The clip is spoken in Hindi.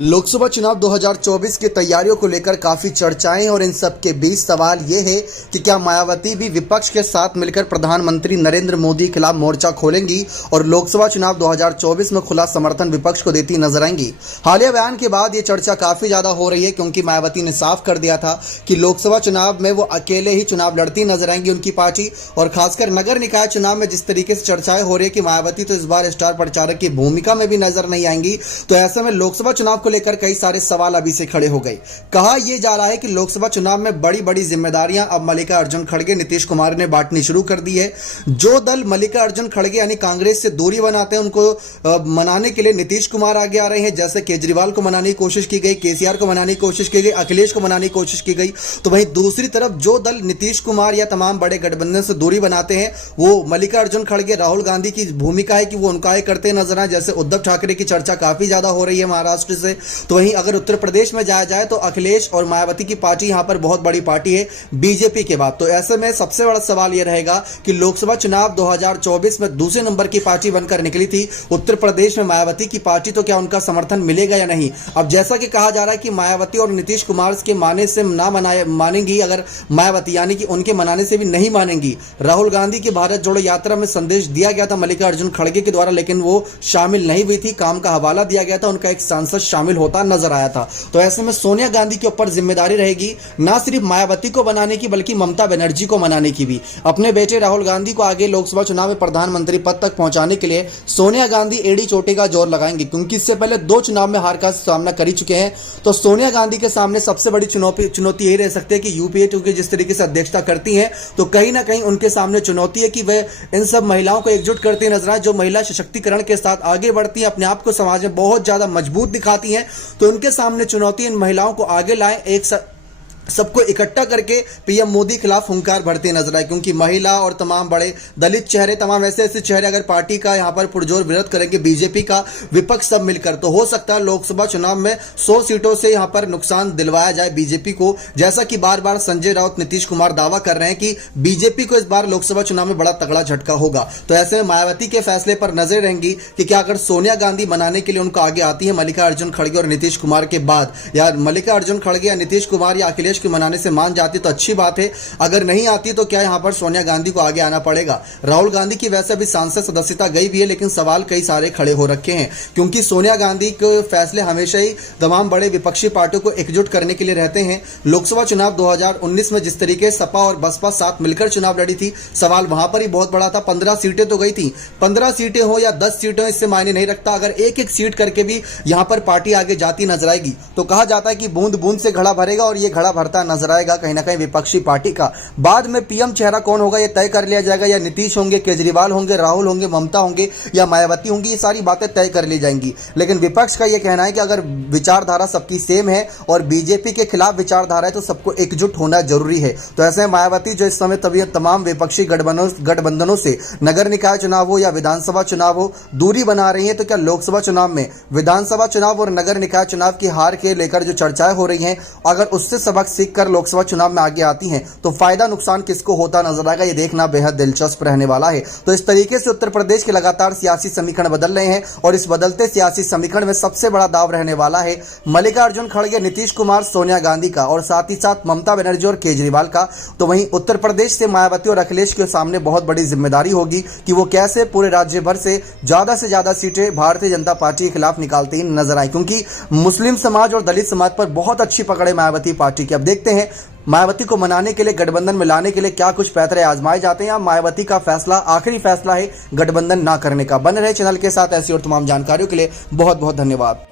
लोकसभा चुनाव 2024 की तैयारियों को लेकर काफी चर्चाएं और इन सब के बीच सवाल ये है कि क्या मायावती भी विपक्ष के साथ मिलकर प्रधानमंत्री नरेंद्र मोदी के खिलाफ मोर्चा खोलेंगी और लोकसभा चुनाव 2024 में खुला समर्थन विपक्ष को देती नजर आएंगी। हालिया बयान के बाद ये चर्चा काफी ज्यादा हो रही है क्योंकि मायावती ने साफ कर दिया था कि लोकसभा चुनाव में वो अकेले ही चुनाव लड़ती नजर आएंगी उनकी पार्टी। और खासकर नगर निकाय चुनाव में जिस तरीके से चर्चाएं हो रही है कि मायावती तो इस बार स्टार प्रचारक की भूमिका में भी नजर नहीं आएंगी, तो ऐसे में लोकसभा चुनाव को लेकर कई सारे सवाल अभी से खड़े हो गए। कहा यह जा रहा है कि लोकसभा चुनाव में बड़ी बड़ी जिम्मेदारियां अब मल्लिकार्जुन खड़गे नीतीश कुमार ने बांटनी शुरू कर दी है। जो दल मल्लिकार्जुन खड़गे यानी कांग्रेस से दूरी बनाते हैं उनको मनाने के लिए नीतीश कुमार आगे आ रहे हैं। जैसे केजरीवाल को मनाने की कोशिश की गई, केसीआर को मनाने की कोशिश की गई, अखिलेश को मनाने की कोशिश की गई, तो वहीं दूसरी तरफ जो दल नीतीश कुमार या तमाम बड़े गठबंधन से दूरी बनाते हैं वो मल्लिकार्जुन खड़गे, राहुल गांधी की भूमिका है कि वो उनका ही करते नजर आए। जैसे उद्धव ठाकरे की चर्चा काफी ज्यादा हो रही है महाराष्ट्र से, तो वहीं अगर उत्तर प्रदेश में जाया जाए तो अखिलेश और मायावती की पार्टी यहां पर बहुत बड़ी पार्टी है बीजेपी के बाद। तो ऐसे में सबसे बड़ा सवाल यह रहेगा कि लोकसभा चुनाव 2024 में दूसरे नंबर की पार्टी बनकर निकली थी उत्तर प्रदेश में मायावती की पार्टी, तो क्या उनका समर्थन मिलेगा या नहीं। अब जैसा कि कहा जा रहा है कि मायावती और नीतीश कुमार के माने से ना मानेंगी, अगर मायावती यानी कि उनके मनाने से भी नहीं मानेंगी। राहुल गांधी की भारत जोड़ो यात्रा में संदेश दिया गया था मल्लिकार्जुन खड़गे के द्वारा, लेकिन वो शामिल नहीं हुई थी। काम का हवाला दिया गया था, उनका एक सांसद शामिल होता नजर आया था। तो ऐसे में सोनिया गांधी के ऊपर जिम्मेदारी रहेगी ना सिर्फ मायावती को बनाने की बल्कि ममता बनर्जी को मनाने की भी। अपने बेटे राहुल गांधी को आगे लोकसभा चुनाव में प्रधानमंत्री पद तक पहुंचाने के लिए सोनिया गांधी एड़ी चोटी का जोर लगाएंगी क्योंकि इससे पहले 2 चुनाव में हार का सामना कर ही चुके हैं। तो सोनिया गांधी के सामने सबसे बड़ी चुनौती यही रह सकती है कि यूपीए की जिस तरीके से अध्यक्षता करती है तो कहीं ना कहीं उनके सामने चुनौती है कि वे इन सब महिलाओं को एकजुट करती नजर आए, जो महिला सशक्तिकरण के साथ आगे बढ़ती है, अपने आप को समाज में बहुत ज्यादा मजबूत दिखाती हैं। तो उनके सामने चुनौती इन महिलाओं को आगे लाएं, सबको इकट्ठा करके पीएम मोदी के खिलाफ हुंकार भरते नजर आए क्योंकि महिला और तमाम बड़े दलित चेहरे, तमाम ऐसे चेहरे अगर पार्टी का यहां पर पुरजोर विरोध करेंगे बीजेपी का, विपक्ष सब मिलकर, तो हो सकता है लोकसभा चुनाव में 100 सीटों से यहां पर नुकसान दिलवाया जाए बीजेपी को। जैसा कि बार बार संजय राउत, नीतीश कुमार दावा कर रहे हैं कि बीजेपी को इस बार लोकसभा चुनाव में बड़ा तगड़ा झटका होगा। तो ऐसे में मायावती के फैसले पर नजर रहेंगी कि क्या अगर सोनिया गांधी मनाने के लिए उनको आगे आती है मल्लिकार्जुन खड़गे और नीतीश कुमार के बाद, या मल्लिकार्जुन खड़गे या नीतीश कुमार या अखिलेश के मनाने से मान जाती तो अच्छी बात है। अगर नहीं आती तो क्या यहां पर सोनिया गांधी को आगे आना पड़ेगा। राहुल गांधी की वैसे भी सांसद सदस्यता गई भी है, लेकिन सवाल कई सारे खड़े हो रखे हैं क्योंकि सोनिया गांधी के फैसले हमेशा ही तमाम बड़े विपक्षी पार्टियों को एकजुट करने के लिए रहते हैं। लोकसभा चुनाव 2019 में जिस तरीके सपा और बसपा साथ मिलकर चुनाव लड़ी थी, सवाल वहां पर ही बहुत बड़ा था। 15 सीटें तो गई थी, 15 सीटें हो या 10 सीटें, इससे मायने नहीं रखता। अगर एक एक सीट करके भी यहां पर पार्टी आगे जाती नजर आएगी तो कहा जाता है कि बूंद बूंद से घड़ा भरेगा और यह घड़ा भरता नजर आएगा कहीं ना कहीं विपक्षी पार्टी का। बाद में पीएम चेहरा कौन होगा यह तय कर लिया जाएगा, या नीतीश होंगे, केजरीवाल होंगे, राहुल होंगे, ममता होंगे या मायावती होंगी, ये सारी बातें तय कर ली जाएंगी। लेकिन विपक्ष का यह कहना है कि अगर विचारधारा सबकी सेम है और बीजेपी के खिलाफ विचारधारा है तो सबको एकजुट होना जरूरी है। तो ऐसे मायावती जो इस समय तभी तमाम विपक्षी गठबंधनों से नगर निकाय चुनाव हो या विधानसभा चुनाव हो दूरी बना रही है, तो क्या लोकसभा चुनाव में विधानसभा चुनाव और नगर निकाय चुनाव की हार के लेकर जो चर्चाएं हो रही हैं, अगर उससे सबक सीखकर लोकसभा चुनाव में आगे आती हैं तो फायदा नुकसान किसको होता नजर आएगा, ये देखना बेहद दिलचस्प रहने वाला है। तो इस तरीके से उत्तर प्रदेश के लगातार सियासी समीकरण बदल रहे हैं और इस बदलते सियासी समीकरण में सबसे बड़ा दाव रहने वाला है मल्लिकार्जुन खड़गे, नीतीश कुमार, सोनिया गांधी का और साथ ही साथ ममता बनर्जी और केजरीवाल का। तो वहीं उत्तर प्रदेश से मायावती और अखिलेश के सामने बहुत बड़ी जिम्मेदारी होगी कि वो कैसे पूरे राज्य भर से ज्यादा सीटें भारतीय जनता पार्टी के खिलाफ निकालते ही नजर आए क्योंकि मुस्लिम समाज और दलित समाज पर बहुत अच्छी पकड़ है मायावती पार्टी की। अब देखते हैं मायावती को मनाने के लिए, गठबंधन में लाने के लिए क्या कुछ पैतरे आजमाए जाते हैं। मायावती का फैसला आखिरी फैसला है गठबंधन ना करने का। बने रहे चैनल के साथ ऐसी और तमाम जानकारियों के लिए बहुत बहुत धन्यवाद।